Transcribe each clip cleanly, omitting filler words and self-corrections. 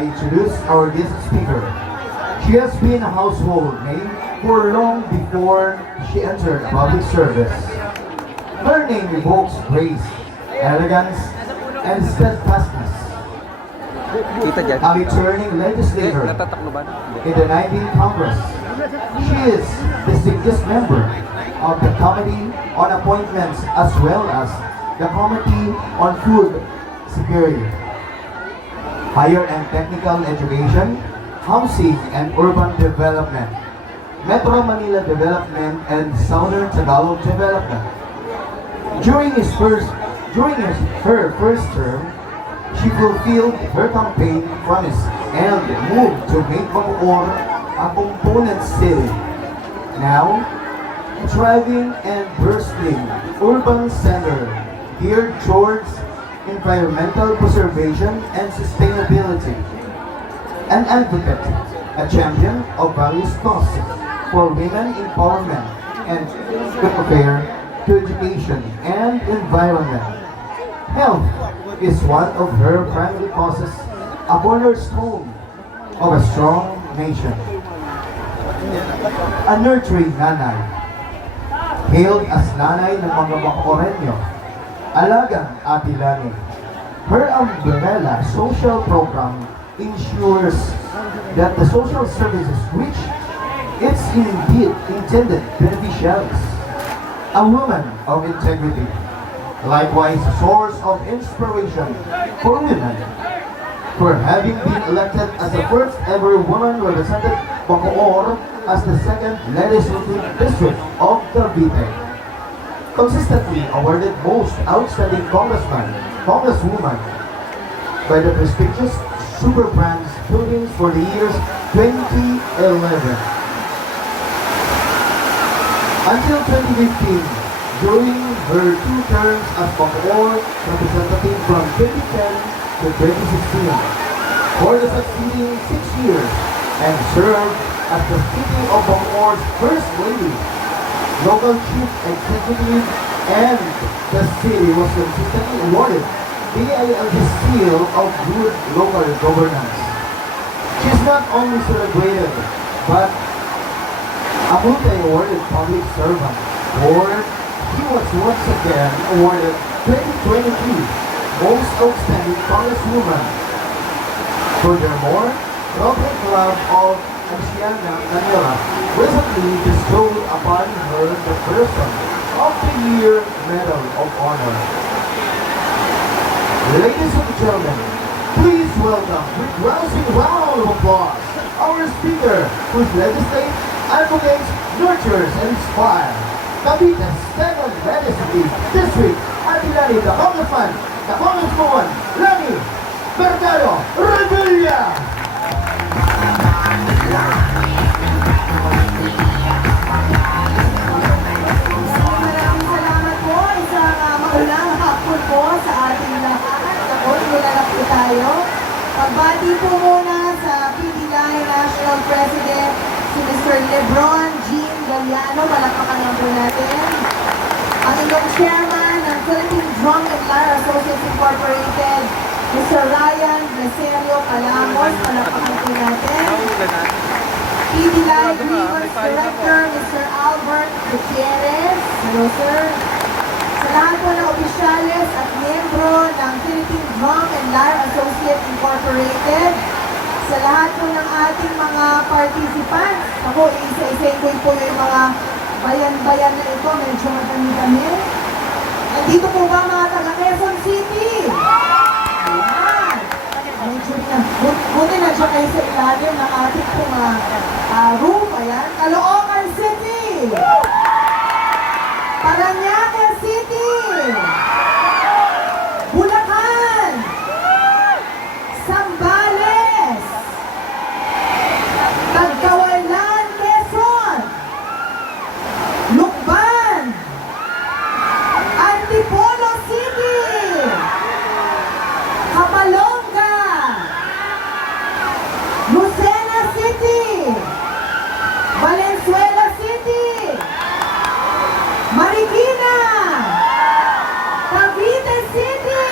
I introduce our guest speaker. She has been a household name for long before she entered public service. Her name evokes grace, elegance, and steadfastness. Kita dyan. A returning legislator Natatakloban? in the 19th Congress. She is distinguished member of the Committee on Appointments as well as the Committee on Food Security, Higher and Technical Education, Housing and Urban Development, Metro Manila Development, and Southern Tagalog Development. During her first term, she fulfilled her campaign promise and moved to make Bacoor a component city. Now, a thriving and bustling urban center geared towards environmental preservation and sustainability. An advocate, a champion of various causes for women empowerment and welfare to education and environment. Health is one of her primary causes, a cornerstone of a strong nation. A nurturing nanay, hailed as nanay ng mga Bacorenyo, alagang Ate Lani. Her umbrella social program ensures that the social services reach its indeed intended beneficiaries. A woman of integrity, likewise a source of inspiration for women, for having been elected as the first ever woman represented Bacoor as the second legislative district of Cavite. Consistently awarded most outstanding congresswoman by the prestigious Super Brands Philippines for the years 2011. Until 2015, during her two terms as Bacoor representative from 2010 to 2016, for the succeeding 6 years, and served as the City of Bacoor's First Lady, local chief executive, and the city was consistently awarded the ALG Seal of Good Local Governance. She is not only celebrated, but a multi-awarded public servant, for he was once again awarded 2023 Most Outstanding Congresswoman. Furthermore, Rotary Club of Anciana Manila recently bestowed upon her the Person of the Year Medal of Honor. Ladies and gentlemen, please welcome with rousing round of applause our speaker whose legislates, advocates, nurtures, and inspires Cavite's second legislative district, Ate Lani, the Congresswoman, Lani Mercado Revilla. Maraming salamat po. Isang maulang hapon po sa ating lahat. Ako, nilalap po tayo. Pagbati po muna sa PDI National President, si Mr. Lebron Jean Galliano. Palakpakan lang po natin. Ang inyong chairman ng Philippine Drum and Lyre Associates Incorporated, Mr. Ryan Bleserio Calamos. Palakpakan po natin. PDI Grievance Director, Mr. Albert Gutierrez. Hello, sir. Sa lahat po ng opisyales at miyembro ng Philippine Drum and Lyre Associates Incorporated, sa lahat po ng ating mga participants, ako, isa-isayin ko po yung mga bayan-bayan na ito, medyo madami kami. Nandito po ba mga taga Quezon City? Ayan. Medyo na, buti na dyan kayo sa ilalim ng ating pong room. Ayan. Caloocan City! Parañaque City! Bulacan! Zambales! Tagkawalan, Quezon! Lukban! Antipolo City! Kapalonga! Lucena City! Valenzuela City! Marikina! Cavite City!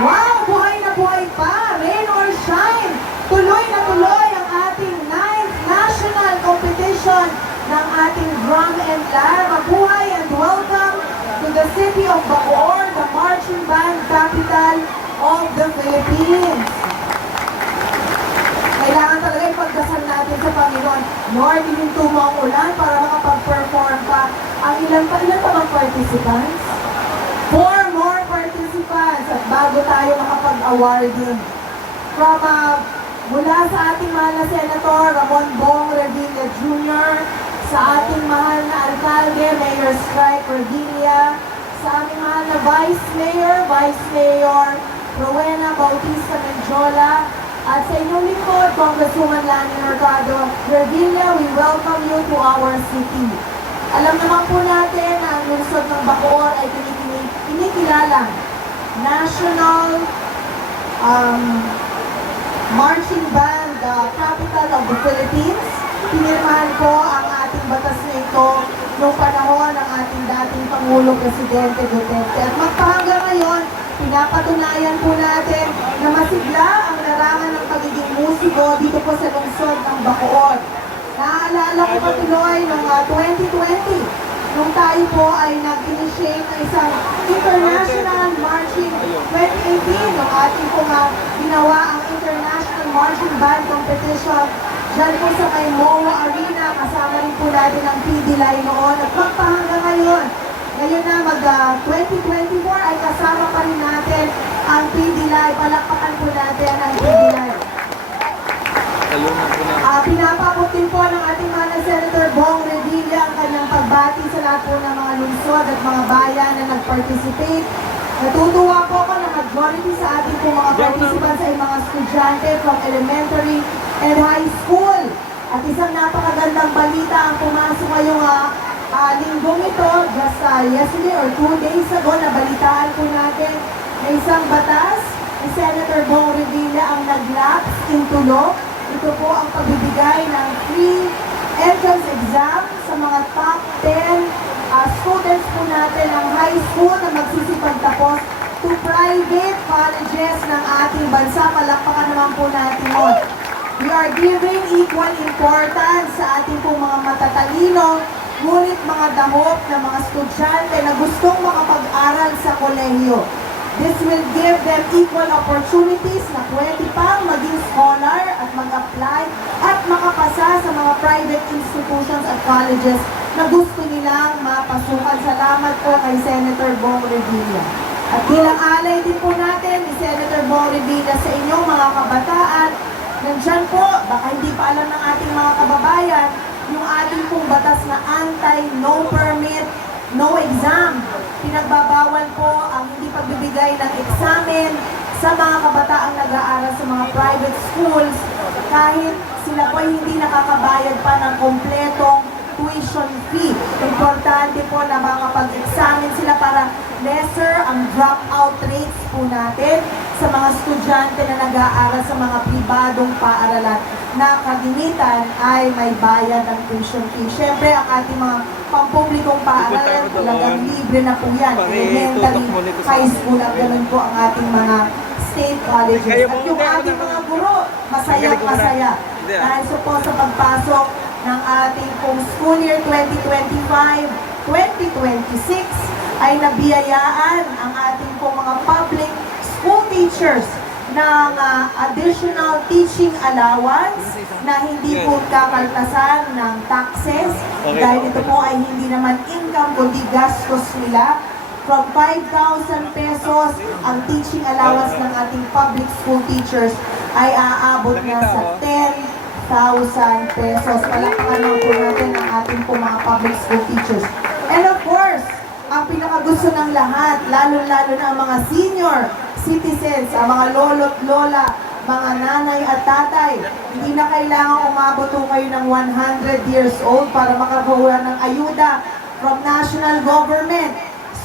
Wow! Buhay na buhay pa! Rain or shine! Tuloy na tuloy ang ating 9th national competition ng ating drum and lyre. Mabuhay and welcome to the city of Bacoor, the marching band capital of the Philippines. Kailangan talaga ipagdasal natin sa Panginoon. Lord, hininto mo ang ulan para makapag-perform ka. Ang ilan pa bang participants? 4 more participants at bago tayo makapag-awarding. From mula sa ating mahal na Senator Ramon Bong Revilla Jr., sa ating mahal na Alcalde, Mayor Strike Revilla, sa aming mahal na Vice Mayor Rowena Bautista Menjola, at sa inyong lingkod, Congresswoman Lani Mercado Revilla, we welcome you to our city. Alam naman po natin na ang lungsod ng Bacoor ay kinikilalang National Marching Band Capital of the Philippines. Pinirmahan ko ang ating batas na ito noong panahon ng ating dating Pangulo Presidente Duterte. At magpahanggang ngayon, pinapatunayan po natin na masigla ang larangan ng pagiging musiko dito po sa lungsod ng Bacoor. Naaalala ko pa tuloy noong 2020, nung tayo po ay nag-initiate ng isang International Marching 2018, nung ating po ginawa ang International Marching Band Competition dyan po sa may MOA Arena, kasama rin po natin ang PDLI noon. At magpahanggang ngayon na mag-2024 ay kasama pa rin natin ang PDLI. Palakpakan po natin ang PDLI. Pinapakot din po ng ating mahal na Senator Bong Revilla ang kanyang pagbati sa lahat po ng mga lungsod at mga bayan na nag-participate. Natutuwa po ako na majority sa ating po mga participants ay mga estudyante from elementary and high school. At isang napakagandang balita ang pumasok ngayong linggong ito, just yesterday or 2 days ago, nabalitaan po natin na isang batas ni Senator Bong Revilla ang nag-lapse into law. Ito po ang pagbibigay ng free entrance exam sa mga top 10 students po natin ng high school na magsisipagtapos to private colleges ng ating bansa. Palakpakan naman po natin yun. We are giving equal importance sa ating pong mga matatalino, ngunit mga dahop na mga estudyante na gustong makapag-aral sa kolehiyo. This will give them equal opportunities na pwede pang maging scholar at mag-apply at makapasa sa mga private institutions at colleges na gusto nilang mapasukan. Salamat po kay Senator Bong Revilla. At bilang alay din po natin ni Senator Bong Revilla sa inyong mga kabataan, nandyan po, baka hindi pa alam ng ating mga kababayan, yung ating pong batas na anti-no permit, no exam. Pinagbabawal po ang hindi pagbibigay ng examen sa mga kabataang nag-aaral sa mga private schools kahit sila po ay hindi nakakabayad pa ng kompletong tuition fee. Importante po na makapag-examine sila para lesser ang dropout rates po natin sa mga estudyante na nag-aaral sa mga pribadong paaralan na kalimitan ay may bayad ng tuition fee. Siyempre, ang ating mga pampublikong paaralan talagang libre na po yan. Elementary, high school, at ganun po ang ating mga state colleges. At yung ating mga guro, masaya. Dahil po sa pagpasok ng ating pong school year 2025-2026 ay nabiyayaan ang ating pong mga public school teachers ng additional teaching allowance na hindi po kakaltasan ng taxes dahil ito po ay hindi naman income kundi gastos nila. From 5,000 pesos ang teaching allowance ng ating public school teachers ay aabot na sa 10,000 pesos. Palakpakan lang po natin ang ating po mga public school teachers. And of course, ang pinakagusto ng lahat, lalo-lalo na ang mga senior citizens, ang mga lolo't lola, mga nanay at tatay, hindi na kailangan umabot po kayo ng 100 years old para makakuha ng ayuda from national government.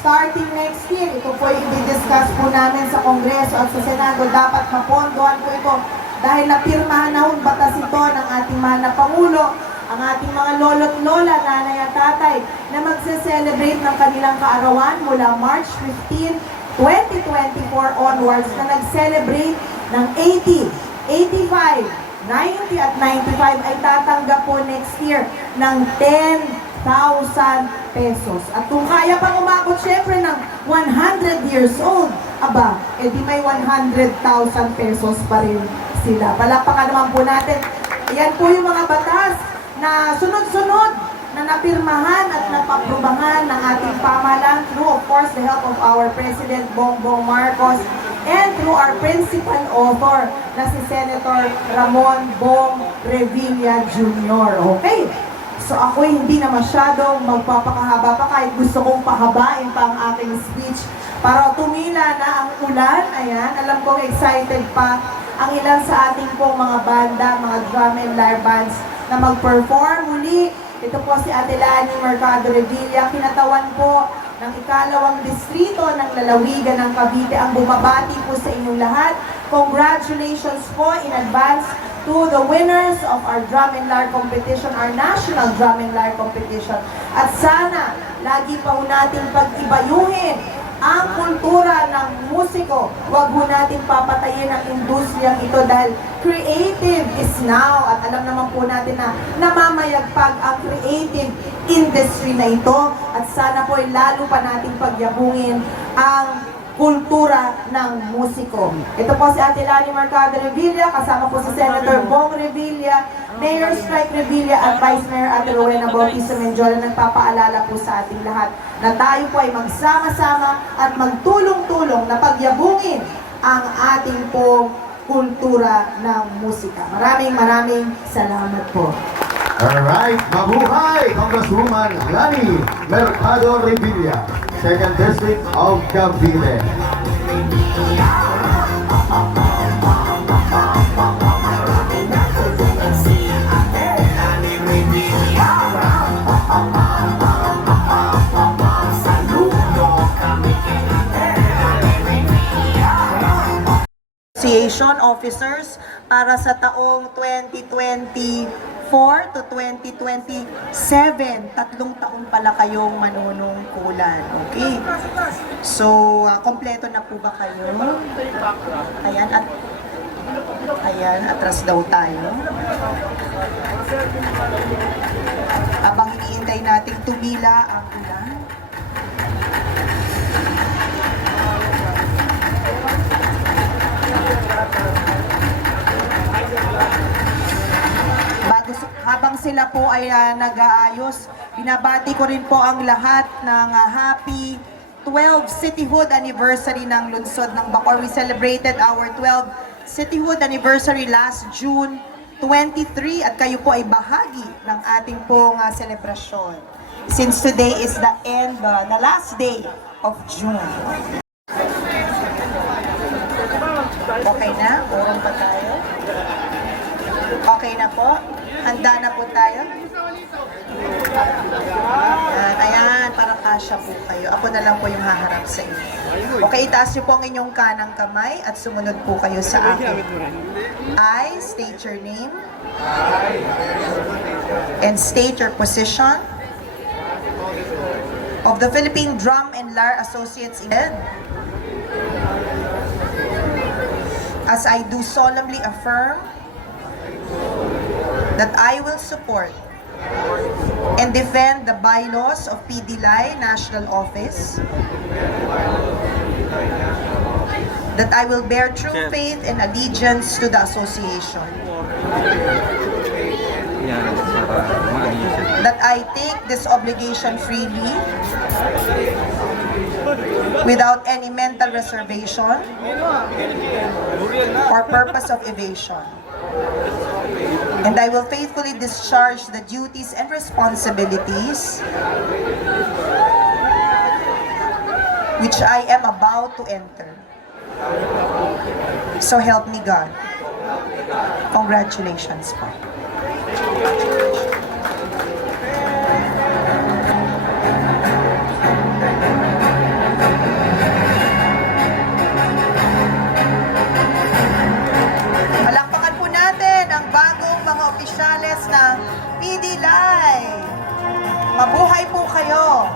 Starting next year, ito po ay i-discuss po namin sa Kongreso at sa Senado. Dapat mapondohan po ito dahil napirmahan na hong batas ito ng ating mahal na Pangulo, ang ating mga lolo't lola, nanay at tatay na magse-celebrate ng kanilang kaarawan mula March 15, 2024 onwards na nag-celebrate ng 80 85, 90 at 95 ay tatanggap po next year ng 10,000 pesos. At kung kaya pang umabot syempre ng 100 years old, aba, edi may 100,000 pesos pa rin sila. Palakpakan naman po natin. Yan po yung mga batas na sunod-sunod na napirmahan at napaprubahan ng ating pamahalaan through, of course, the help of our President Bongbong Marcos and through our principal author na si Senator Ramon Bong Revilla Jr. Okay? So ako hindi na masyadong magpapakahaba pa kahit gusto kong pahabain pa ang aking speech para tumila na ang ulan. Ayan, alam kong excited pa ang ilan sa ating pong mga banda, mga drum and lyre bands na mag-perform muli. Ito po si Ate Lani Mercado Revilla, kinatawan po ng ikalawang distrito ng lalawigan ng Cavite ang bumabati po sa inyong lahat. Congratulations po in advance to the winners of our drum and lyre competition, our national drum and lyre competition. At sana, lagi pa ho natin pag-ibayuhin ang kultura ng musiko. Huwag ho natin papatayin ang industriyang ito dahil creative is now. At alam naman po natin na namamayagpag ang creative industry na ito. At sana po ay lalo pa natin pagyabungin ang kultura ng musiko. Ito po si Ate Lani Mercado Revilla, kasama po si Senator Bong Revilla, Mayor Strike Revilla at Vice Mayor Ate Rowena Bautista Menjola. Nagpapaalala po sa ating lahat na tayo po ay magsama-sama at magtulong-tulong na pagyabungin ang ating pong kultura ng musika. Maraming salamat po. Alright, mabuhay Congresswoman Lani Mercado Revilla, 2nd District of Cavite. Association officers para sa taong 2024 to 2027. 3 taon pala kayong manunungkulan. Okay? So, kompleto na po ba kayo? Ayan, atras daw tayo. Habang iniintay nating tumila ang ulan. Habang sila po ay nag-aayos, binabati ko rin po ang lahat ng happy 12 cityhood anniversary ng lungsod ng Bacoor. We celebrated our 12 cityhood anniversary last June 23 at kayo po ay bahagi ng ating pong selebrasyon. Since today is the last day of June. Okay na? Orong pa tayo? Okay na po? Handa na po tayo? Ayan, para kasya po kayo. Ako na lang po yung haharap sa inyo. Okay, itaas niyo po ang inyong kanang kamay at sumunod po kayo sa akin. I state your name and state your position of the Philippine Drum and Lyre Associates Inc. As I do solemnly affirm that I will support and defend the bylaws of PDLI National Office, that I will bear true faith and allegiance to the association, that I take this obligation freely without any mental reservation or purpose of evasion. And I will faithfully discharge the duties and responsibilities which I am about to enter. So help me God. Congratulations po. Palakpakan po natin ang bagong mga opisyales ng PDLI. Mabuhay po kayo!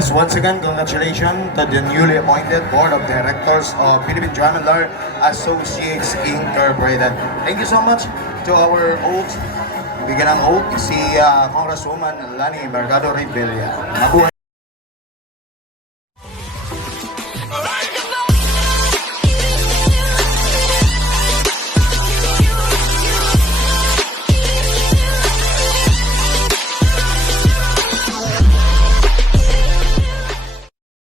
Yes, once again, congratulations to the newly appointed Board of Directors of Philippine Drum and Lyre Associates Incorporated. Thank you so much to our oath. Bigyan ng oath si Congresswoman Lani Mercado Revilla. Mabuhay